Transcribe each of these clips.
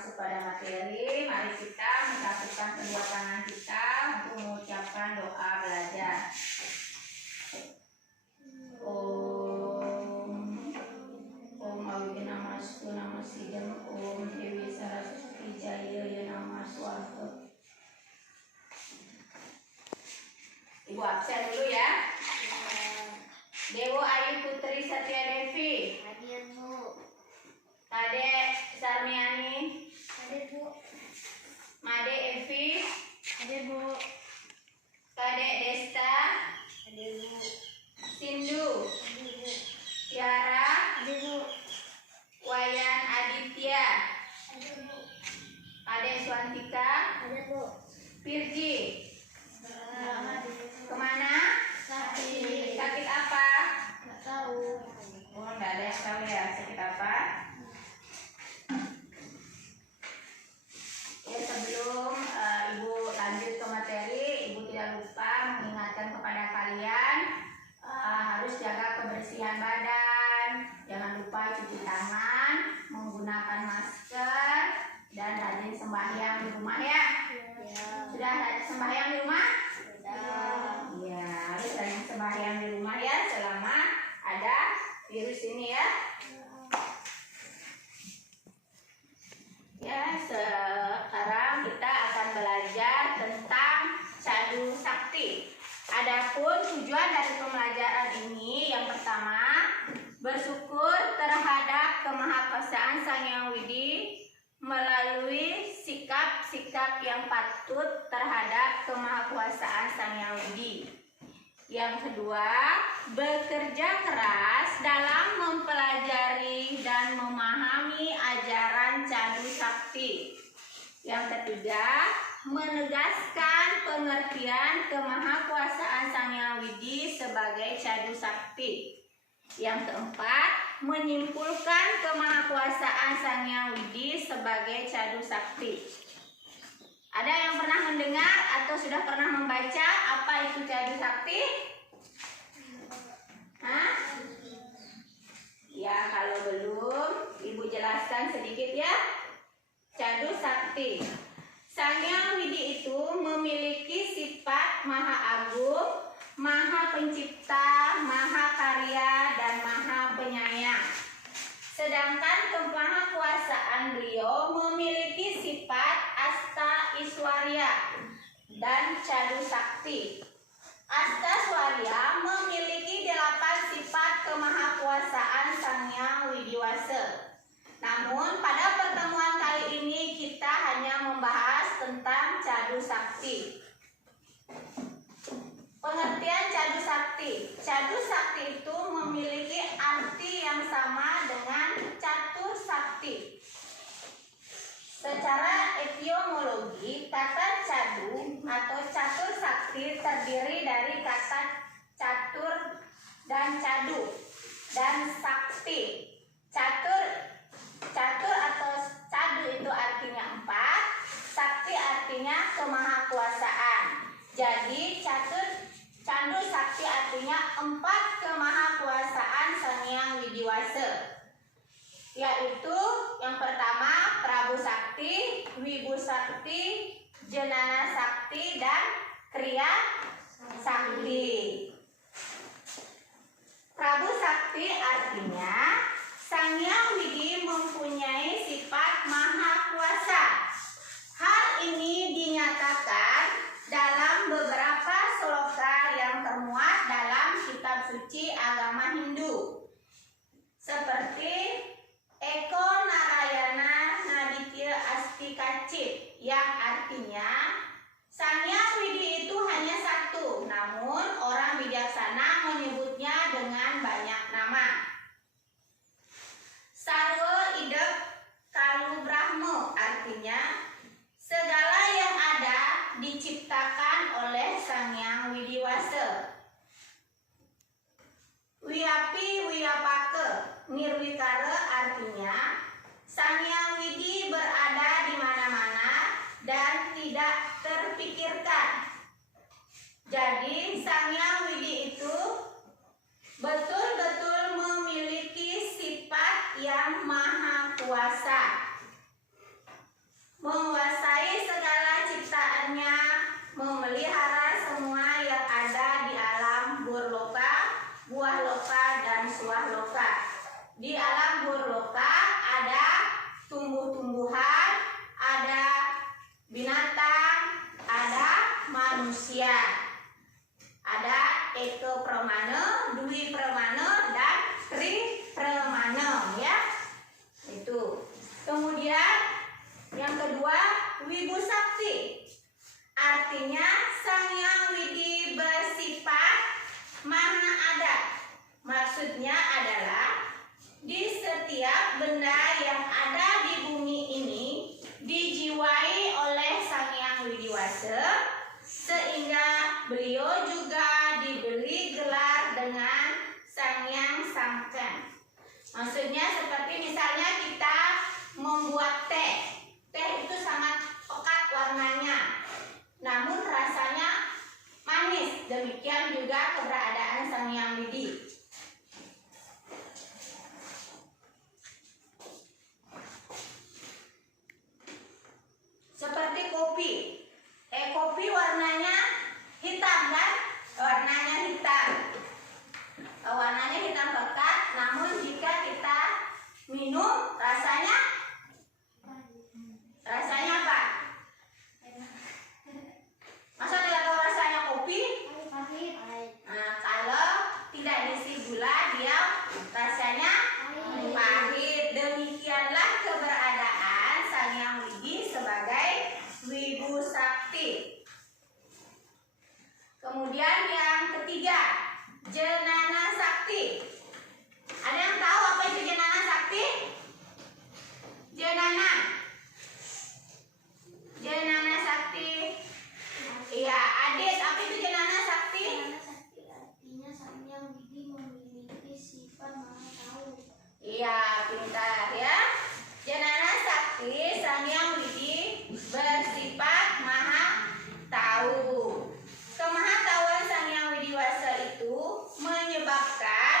masuk pada materi, mari kita melakukan kedua tangan kita untuk mengucapkan doa belajar. Om Awigena Mastu Namasidam Om Dewi Saraswati Jaya Nama Swarto. Ibu absen dulu ya. Dewo Ayu Putri Satya Devi. Hadir, Bu. Kade Sarmiani. Hadir, Bu. Made Evi. Hadir, Bu. Kade Desta. Hadir, Bu. Sindu. Hadir, Bu. Tiara. Hadir, Bu. Wayan Aditya. Hadir, Bu. Kade Swantika. Hadir, Bu. Pirji. Hadir. Kemana? Sakit. Sakit apa? Nggak tahu. Oh, nggak ada yang tahu ya sakit apa. Ya, sebelum Ibu lanjut ke materi, Ibu tidak lupa mengingatkan kepada kalian harus jaga kebersihan badan, jangan lupa cuci tangan, menggunakan masker, dan rajin sembahyang di rumah ya. Sudah rajin sembahyang di rumah? Ya, harus rajin sembahyang di rumah ya selama ada virus ini ya. Ya, sekarang kita akan belajar tentang Cadu Sakti. Adapun tujuan dari pembelajaran ini yang pertama, bersyukur terhadap kemahakuasaan Sang Hyang Widi melalui sikap-sikap yang patut terhadap kemahakuasaan Sang Hyang Widi. Yang kedua, bekerja keras dalam mempelajari dan memahami ajaran Cadu Sakti. Yang ketiga, menegaskan pengertian kemahakuasaan Sang Hyang Widi sebagai Cadu Sakti. Yang keempat, menyimpulkan kemahakuasaan Sang Hyang Widi sebagai Cadu Sakti. Ada yang pernah mendengar atau sudah pernah membaca apa itu Cadu Sakti? Hah? Ya, kalau belum, Ibu jelaskan sedikit ya. Cadu Sakti. Sang Hyang Widi itu memiliki sifat maha agung, maha pencipta, maha karya, dan maha penyayang. Sedangkan kemahakuasaan beliau memiliki sifat Asta Iswarya dan Cadu Sakti. Asta Iswarya memiliki 8 sifat kemahakuasaan Sang Hyang Widiwasa. Namun pada pertemuan kali ini kita hanya membahas tentang Cadu Sakti. Pengertian Cadu Sakti. Cadu Sakti itu memiliki arti yang sama dengan catur sakti. Secara etimologi, kata cadu atau catur sakti terdiri dari kata catur dan cadu dan sakti. Catur atau cadu itu artinya 4, sakti artinya kemahakuasaan. Jadi Cadu Sakti artinya 4 kemahakuasaan Sang Hyang Widiwasa, yaitu yang pertama Prabu Sakti, Wibu Sakti, Jenana Sakti, dan Kriya Sakti. Prabu Sakti artinya Sang Hyang Widi mempunyai sifat maha kuasa. Hal ini dinyatakan dalam beberapa sloka yang termuat dalam kitab suci agama Hindu, seperti Eko Narayana Naditya Astikacit, yang artinya Sang Hyang Widi itu hanya satu, namun orang bijaksana menyebutnya dengan banyak nama. Sarwa Idep Kalu Brahmo artinya segala yang ada diciptakan oleh Sang Hyang Widiwasa. Wiyapi Wiyapake Nirwikara artinya Sang Hyang Widi berada di mana-mana dan tidak terpikirkan. Jadi Sang Hyang Widi itu betul-betul memiliki sifat yang maha kuasa. Wibu Sakti. Artinya Sang Hyang Widi bersifat maha ada. Maksudnya adalah di setiap benda yang ada di bumi ini dijiwai oleh Sang Hyang Widiwasa, sehingga beliau juga diberi gelar dengan Sang Hyang Sangkan. Maksudnya seperti misalnya kita membuat teh. Teh itu sangat pekat warnanya, namun rasanya manis. Demikian juga keberadaan Sang Hyang Widi. Seperti kopi. Kopi warnanya hitam kan? Warnanya hitam. Warnanya hitam pekat, namun jika kita minum rasanya apa? Masa tidak tahu rasanya kopi? Nah, kalau tidak diisi gula, dia rasanya pahit. Demikianlah keberadaan Sang Hyang Widi sebagai Wibu Sakti. Kemudian yang ketiga, Jenana Sakti. Ada yang tahu apa itu Jenana Sakti? Jenana Sakti. Iya, Adit, apa itu Jenana Sakti? Artinya Sang Hyang Widi memiliki sifat maha tahu. Iya, pintar ya. Jenana Sakti, Sang Hyang Widi bersifat maha tahu. Kemahatauan Sang Hyang Widiwasa itu menyebabkan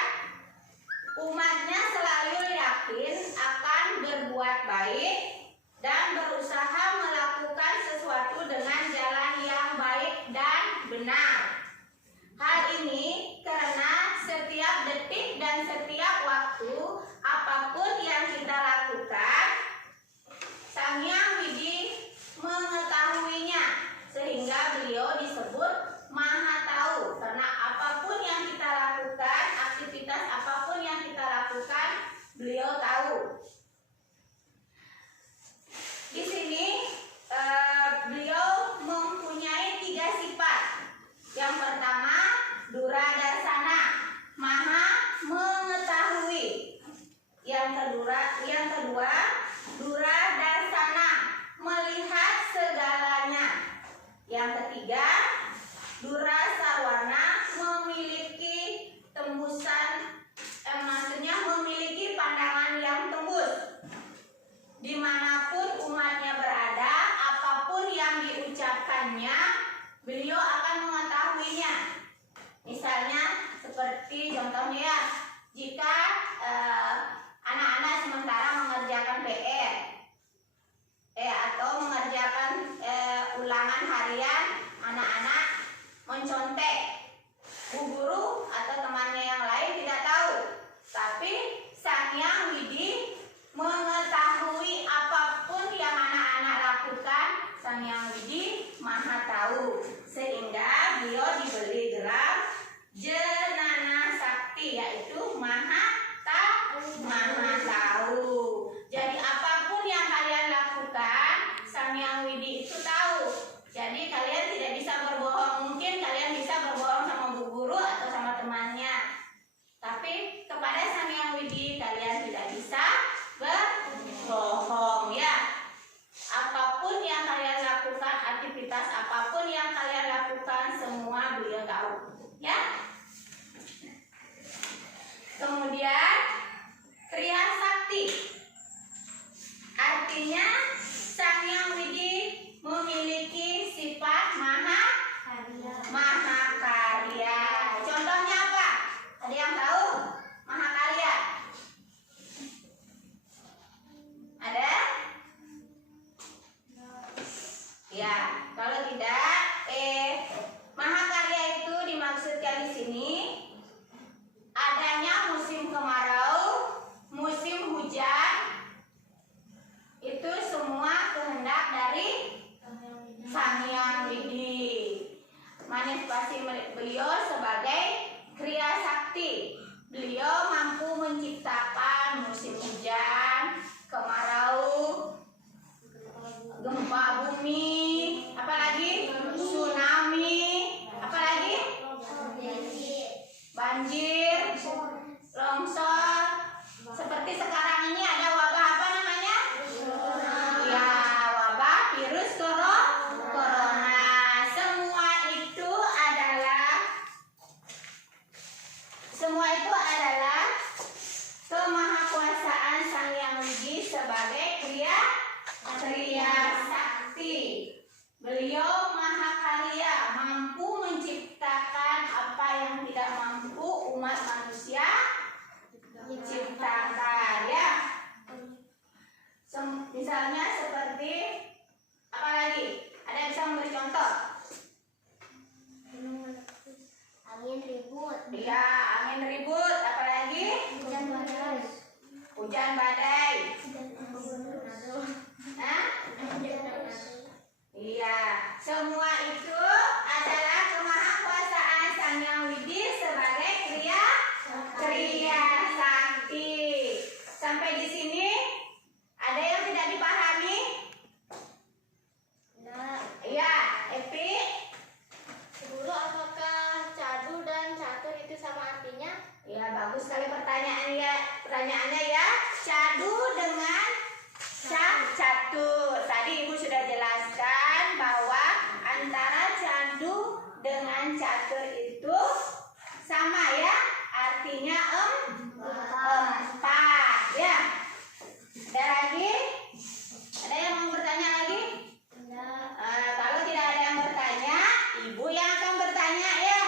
umatnya selalu yakin akan berbuat baik dan berusaha melakukan sesuatu dengan jalan yang baik dan benar. Hal ini karena setiap detik dan setiap waktu, apapun yang kita lakukan, Sang Hyang Widi mengetahuinya, sehingga beliau disebut maha tahu. Karena apapun yang kita lakukan, aktivitas apapun yang kita lakukan, beliau tahu. Di sini beliau mempunyai 3 sifat. Yang pertama, Duradarsana, maha mengetahui. Yang kedua, Duradarsana, melihat segalanya. Yang ketiga, Durasawarna, memiliki tembusan, maksudnya memiliki pandangan yang tembus. Dimanapun umatnya berada, apapun yang diucapkannya, beliau akan mengetahuinya. Misalnya seperti contohnya ya, jika anak-anak sementara mengerjakan PR, atau mengerjakan ulangan harian, anak-anak mencontek, bu guru atau temannya yang lain tidak tahu, tapi Sang Hyang Widi mengetahui apapun yang anak-anak lakukan. Sang Hyang Widi maha tahu, sehingga beliau diberi gelar Jenana Sakti, yaitu maha tahu. Jadi apapun yang kalian lakukan, Sang Hyang Widi itu tahu. Jadi kalian tidak bisa berbohong. Mungkin kalian bisa berbohong sama bu guru atau sama temannya, tapi kepada Sang Hyang Widi kalian tidak bisa berbohong ya. Apapun yang kalian lakukan, aktivitas apapun yang kalian lakukan, semua beliau tahu ya. Kemudian Kriya Sakti, artinya Sang Hyang Widi memiliki sifat maha karya. Contohnya apa? Ada yang tahu? Maha karya. Ada? Ya, kalau tidak, maha karya itu dimaksudkan di sini adanya musim kemarau, musim hujan, itu semua kehendak dari Sang Hyang Widi. Manifestasi beliau sebagai Kriya Sakti. Beliau mampu menciptakan musim hujan, kemarau, gempa bumi, lagi? Apa lagi? Ada yang bisa memberi contoh? Angin ribut. Iya, angin ribut. Apa lagi? Hujan badai. Hujan badai. Hah? Iya, semua itu adalah kemahakuasaan Sang Hyang Widi sebagai kriya sakti. Sampai di sini ada yang tidak dipahami? Iya, Epi. Guru, apakah cadu dan catur itu sama artinya? Ya, bagus sekali pertanyaannya ya. Cadu dengan catur. Tadi Ibu sudah jelaskan bahwa antara cadu dengan catur itu sama ya. Artinya empat ya. Ada lagi? Ada yang mau bertanya lagi? Kalau tidak ada yang bertanya, Ibu yang akan bertanya ya.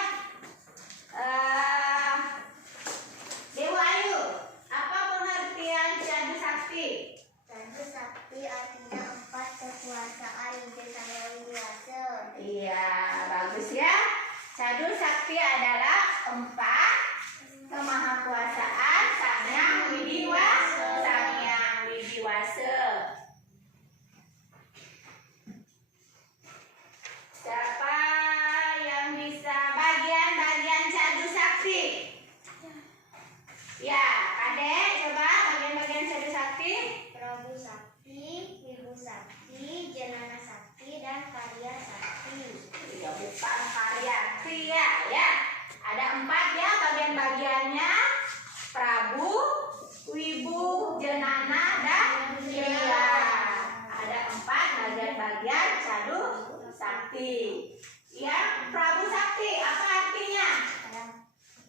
Dewa Ayu, apa pengertian cadu sakti? Cadu sakti artinya 4 kekuasaan Ide Sang Hyang Widi Wasa. Iya, bagus ya. Cadu sakti adalah 4 kemahakuasaan Sang Hyang Widi Wasa. Siapa yang bisa bagian-bagian cadu sakti? Ya, Kadek, coba bagian-bagian cadu sakti. Prabu Sakti, Wibu Sakti, Jenana Sakti, dan Karya Sakti. Ya, bukan kriya ya. Ada 4 ya bagian-bagiannya. Prabu, Wibu, Jenana, dan Kriya. Ada 4 bagian-bagian cadu sakti. Ya, Prabu Sakti apa artinya?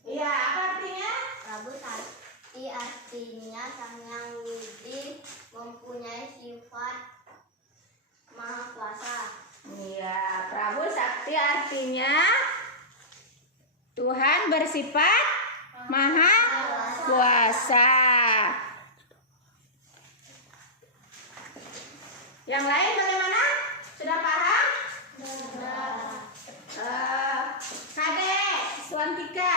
Iya, apa artinya? Prabu Sakti artinya Sang Hyang Widi mempunyai sifat maha kuasa. Iya, Prabu Sakti artinya Tuhan bersifat maha kuasa. Yang lain bagaimana? Sudah paham? Kadek, Swantika.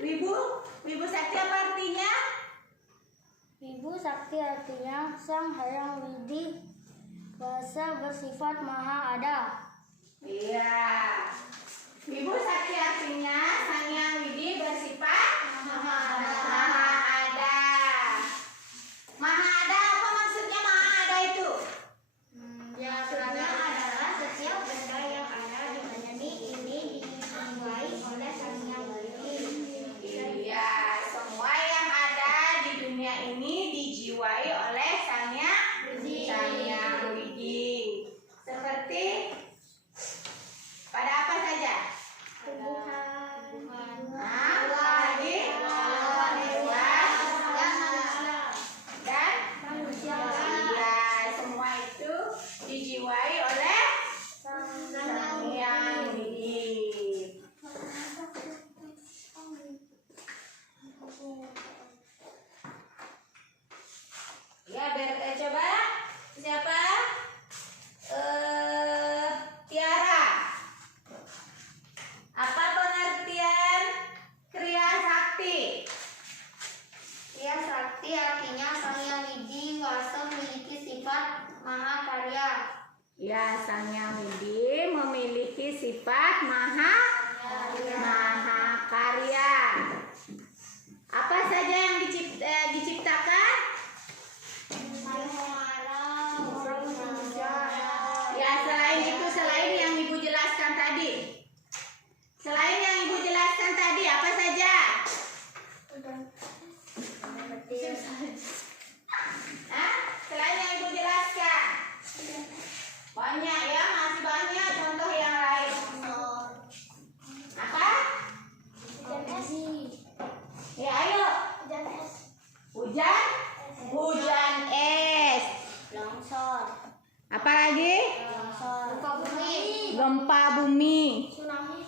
Wibu Sakti apa artinya? Wibu Sakti artinya Sang Hyang Widi Wasa bersifat maha ada. Iya. Wibu Sakti artinya Sang Hyang Widi bersifat maha ada. Maha ada apa maksudnya maha ada itu? Ya, maksudnya adalah setiap benda yang ada di dunia ini dijiwai oleh Sang Hyang Widi. Iya, semua yang ada di dunia ini dijiwai oleh Sang Hyang Widi. Seperti pada apa saja? Dijiwai oleh Sang Hyang Widi. Ya, coba siapa? Tiara. Apa pengertian kriya sakti? Kriya Sakti artinya Sang Hyang Widi Wasa memiliki sifat maha karya. Ya, Sang Hyang Widi memiliki sifat maha karya. Apa saja yang diciptakan? Ya, selain itu, selain yang Ibu jelaskan tadi. Selain yang Ibu jelaskan tadi, apa saja? Selain yang Ibu jelaskan. Banyak ya, masih banyak contoh yang lain. Apa? Ya, ayo. Hujan es. Longsor. Apa lagi? Gempa bumi. Tsunami.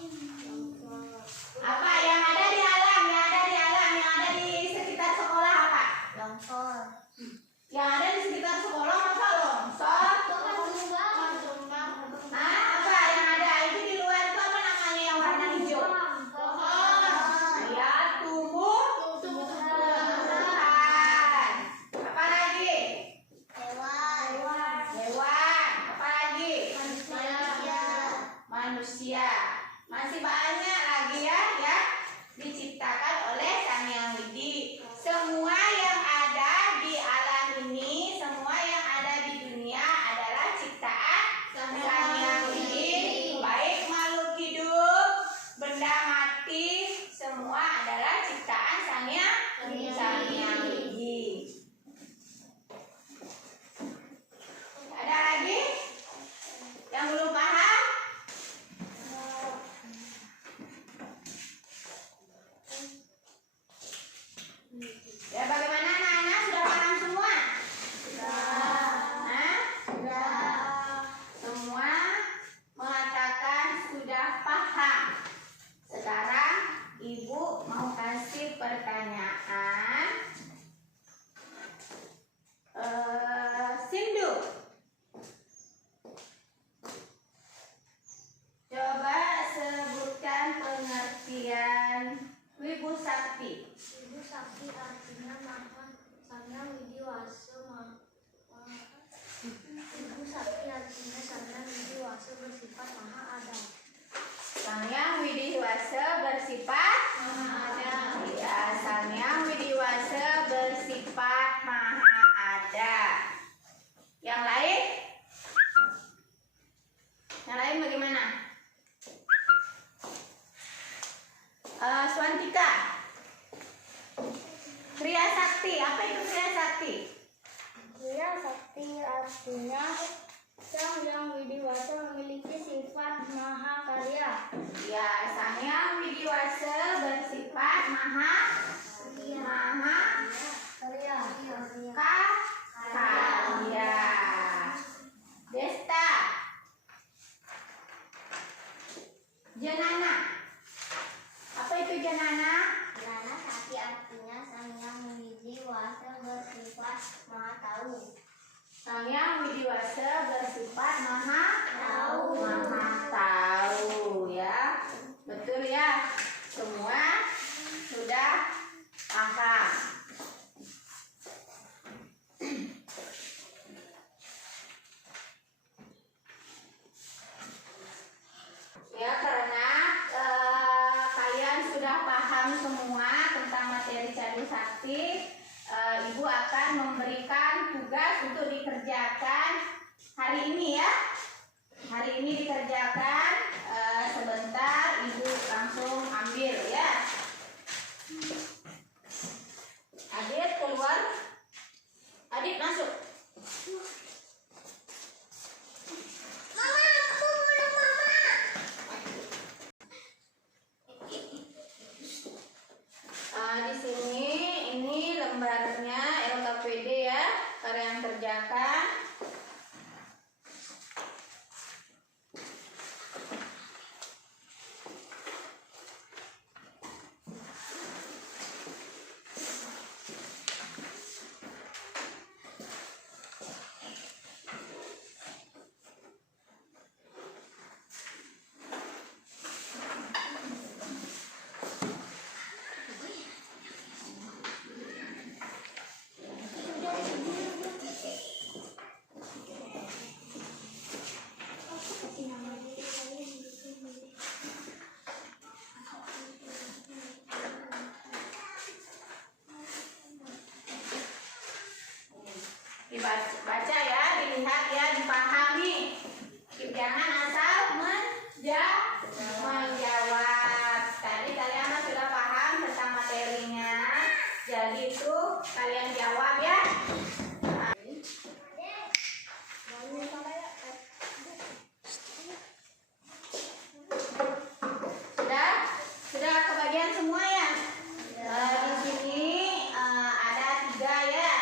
Apa yang ada di alam, yang ada di sekitar sekolah apa? Longsor. Ya, bersifat ada. ya, Sang Yang Widiwasa bersifat maha ada. Yang lain? Yang lain bagaimana? Swantika. Kriya Sakti, apa itu Kriya Sakti? Kriya Sakti artinya Sang Yang Widiwasa memiliki sifat maha karya. Ya, Sang Yang Widiwasa bersifat maha Karya. karya. Desta. Janana. Apa itu janana? Nana Sakti artinya Sang Yang Widiwasa bersifat maha tahu. Sang Yang Widiwasa bersifat maha Tahu. ya. Betul ya. Semua sudah paham. Ya, karena kalian sudah paham semua tentang materi Candu Sakti, Ibu akan memberikan tugas untuk dikerjakan hari ini ya. Hari ini dikerjakan sebentar, Ibu langsung ambil ya. Adit keluar. Adit masuk. Di sini ini lembarnya LKPD ya, karya yang kerjakan. Dibaca ya, dilihat ya, dipahami. Jangan asal menjawab. Tadi kalian sudah paham tentang materinya. Jadi itu kalian jawab ya. Sudah kebagian semua ya. Di sini ada 3 ya,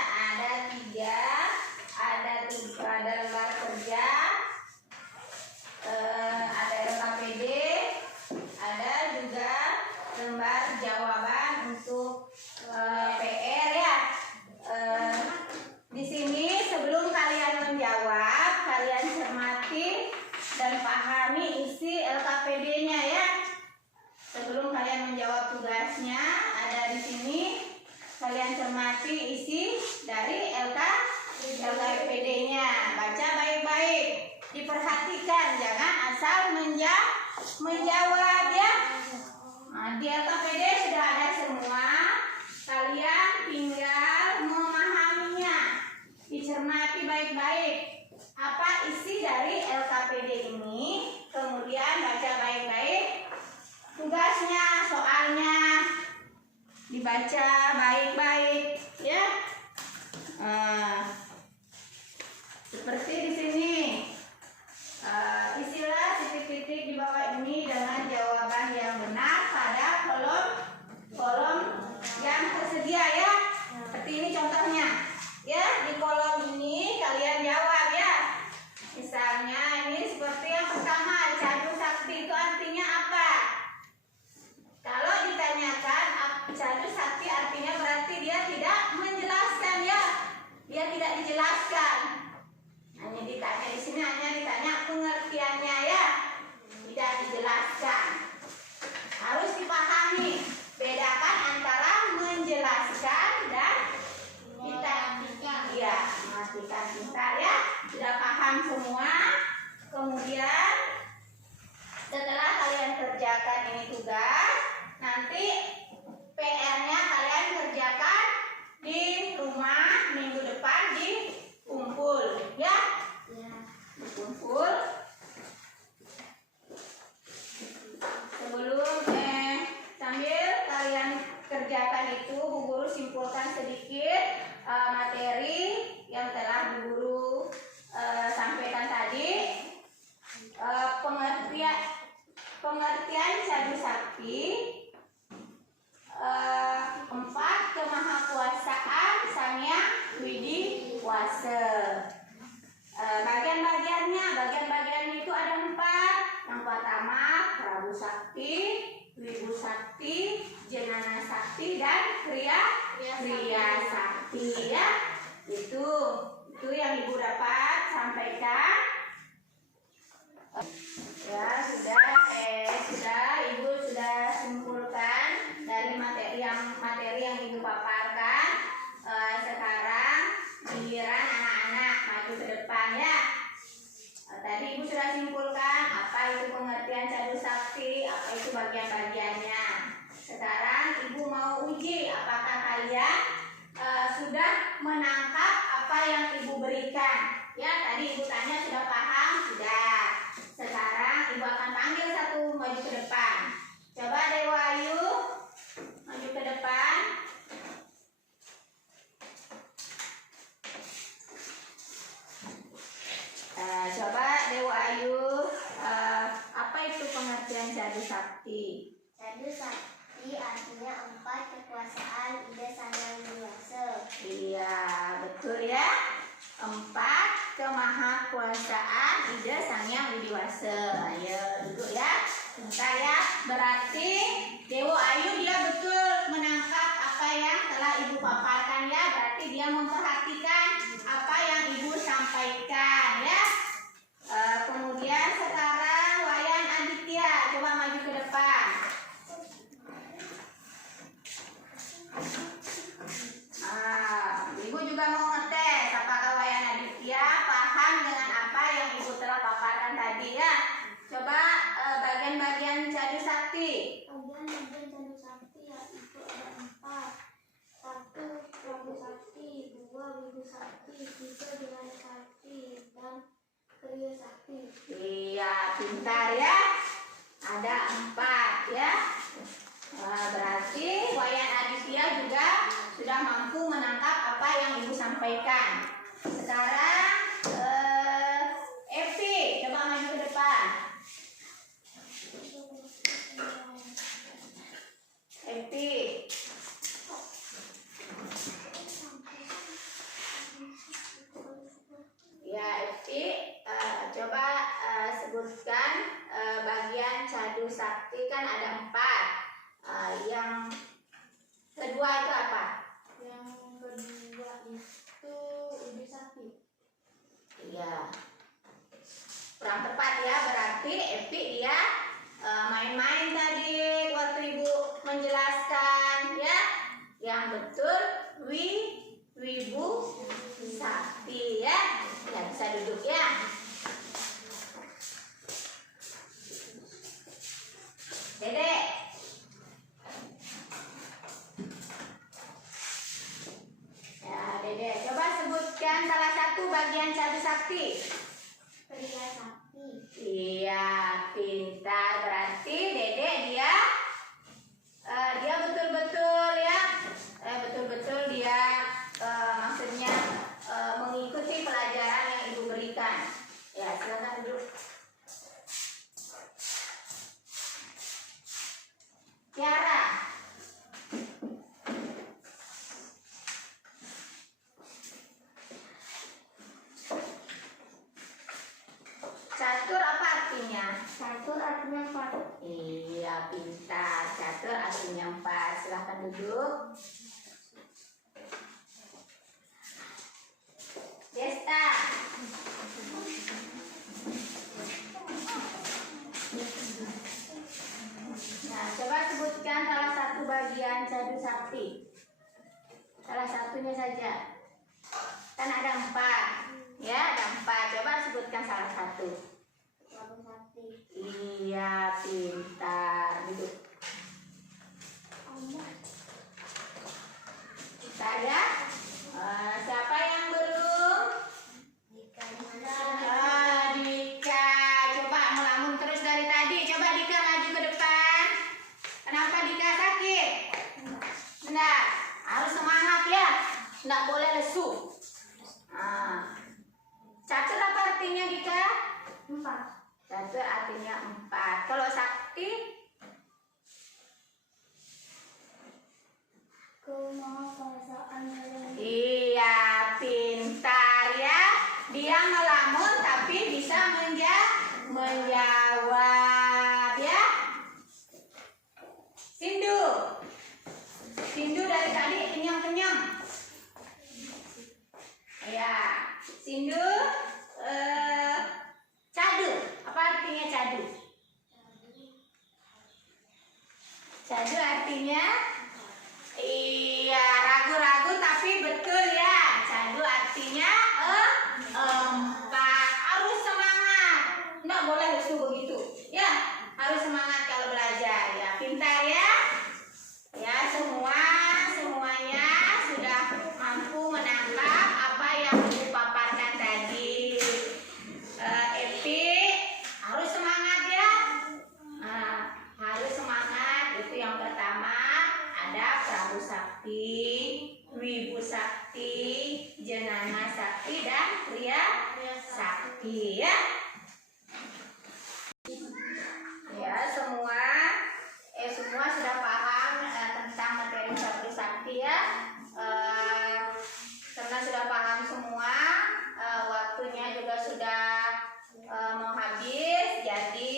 ada lembar kerja, ada LKPD, ada juga lembar jawaban untuk PR ya. Di sini sebelum kalian menjawab, kalian cermati dan pahami isi LKPD-nya ya. Sebelum kalian menjawab tugasnya, ada di sini kalian cermati isi dari LKPD-nya. Baca baik-baik, diperhatikan, jangan asal menjawab ya. Nah, di LKPD sudah ada semua, kalian tinggal memahaminya. Dicermati baik-baik apa isi dari LKPD ini, kemudian baca baik-baik tugasnya, soalnya dibaca baik-baik ya. Seperti di sini, isilah titik-titik di bawah ini dengan jawaban yang benar pada kolom yang tersedia ya. Seperti ini contohnya ya. Di kolom ini kalian jawab ya. Misalnya ini seperti yang pertama, Candu Sakti itu artinya apa? Kalau ditanyakan Candu Sakti artinya berarti dia tidak menjelaskan ya. Dia tidak dijelaskan. Hanya ditanya di sini, hanya ditanya pengertiannya ya. Tidak dijelaskan. Harus dipahami. Bedakan antara menjelaskan dan mematikan kita ya. Sudah paham semua. Kemudian setelah kalian kerjakan ini tugas, dewasa. Bagian-bagiannya itu ada 4. Yang pertama Prabu Sakti, Wibu Sakti, Jenana Sakti, dan Kriya Sakti ya. Itu yang Ibu dapat sampaikan. Ya sudah Ibu sudah simpulkan dari materi yang Ibu paparkan. Sekarang giliran anak-anak maju ke depan ya. Tadi Ibu sudah simpulkan apa itu pengertian Cadu Sakti, apa itu bagian-bagiannya. Sekarang Ibu mau uji apakah kalian sudah menangkap apa yang Ibu berikan. Ya, tadi Ibu tanya sudah paham? Sudah. Sekarang Ibu akan panggil satu maju ke depan. Coba Dewa Ayu maju ke depan. Coba Dewa Ayu, apa itu pengertian Cadu Sakti? Cadu Sakti artinya 4 kekuasaan Ida Sang Yang Widi-Wasa. Iya, betul ya. 4 kemahakuasaan Ida Sang Yang Widi-Wasa. Ayo duduk ya. Bentar ya. Berarti Dewa Ayu dia betul menangkap apa yang telah Ibu paparkan ya. Berarti dia memperhatikan apa yang Ibu sampaikan ya. Kemudian sekarang Wayan Aditya, coba maju ke depan. Ibu juga mau ngetes apakah Wayan Aditya paham dengan apa yang Ibu telah paparkan tadi ya. Coba bagian-bagian Cadu Sakti. Bagian Cadu Sakti yaitu ada 4. 1 Prabu Sakti, 2 Wibu Sakti, 3 Jenana Sakti, dan Kriya Sakti. Iya, pintar ya. Ada 4 ya. Berarti Wayan Aditya juga sudah mampu menangkap apa yang Ibu sampaikan. Sekarang Evi, coba maju ke depan. Evi. Ya, Evi, coba sebutkan bagian Cadu Sakti kan ada 4. Yang kedua itu apa? Yang kedua itu Widi Sakti. Iya. Kurang tepat ya, berarti Evi dia main-main tadi waktu Ibu menjelaskan ya. Yang betul Wibu Sakti ya. Ya, bisa duduk ya. Dede. Ya, Dede, coba sebutkan salah satu bagian Cadu Sakti. Kriya Sakti. Iya, pintar. Berarti Dede dia betul-betul ya, betul-betul dia maksudnya mengikuti pelajaran yang Ibu berikan. Ya, silakan duduk. Tiara. Catur apa artinya? Catur artinya 4. Iya, pintar. Catur artinya 4. Silahkan duduk. Desta. Nah, coba sebutkan salah satu bagian Cadu Sakti. Salah satunya saja. Kan ada 4. Ya, ada 4. Coba sebutkan salah satu. Prabu Sakti. Iya, pintar. Duduk. Saya. Siapa yang belum? Dika. Dika. Coba melamun terus dari tadi. Coba Dika maju ke depan. Kenapa Dika sakit? Benar. Harus semangat ya. Nggak boleh lesu. Catur apa artinya Dika? 4. Catur artinya 4. Kalau Sakti? Kemahakuasaan yang Iya, pintar ya. Sindu, cadu. Apa artinya cadu? Cadu artinya iya, ragu-ragu tapi betul ya. Cadu artinya empat. Harus semangat. Nggak boleh lesu begitu. Ya, harus semangat kalau belajar ya. Pintar ya. Ya, semuanya sudah mampu menangkap apa yang Ibu paparkan tadi. Epi harus semangat ya. Harus semangat, itu yang pertama. Ada Prabu Sakti, Wibu Sakti, Jenana Sakti, dan Pria Sakti ya. Ya, semua sudah paham tentang materi Prabu Sakti ya. Karena sudah paham semua, waktunya juga sudah mau habis. Jadi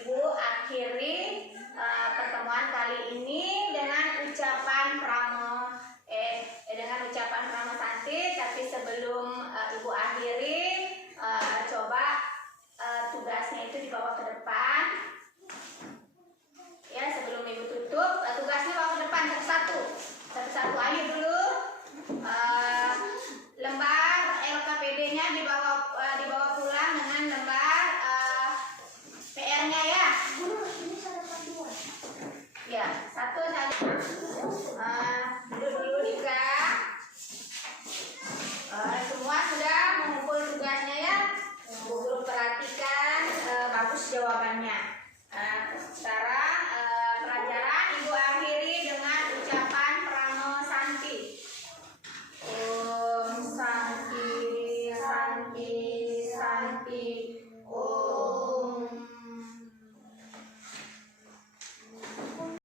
Ibu akhiri pertemuan kali ini dengan ucapan Pramo Santi. Tapi sebelum Ibu akhiri, coba tugasnya itu dibawa ke depan. Ya, sebelum Ibu tutup, tugasnya bawa ke depan satu-satu aja dulu. Lembar LKPD-nya dibawa pulang dengan lembar PR-nya ya. Ya, satu saja. Dulu juga. Semua sudah mengumpul tugasnya ya. Bu Guru perhatikan bagus jawabannya. Sekarang pelajaran Ibu akhiri dengan ucapan Pramo Santi. Om Santi Santi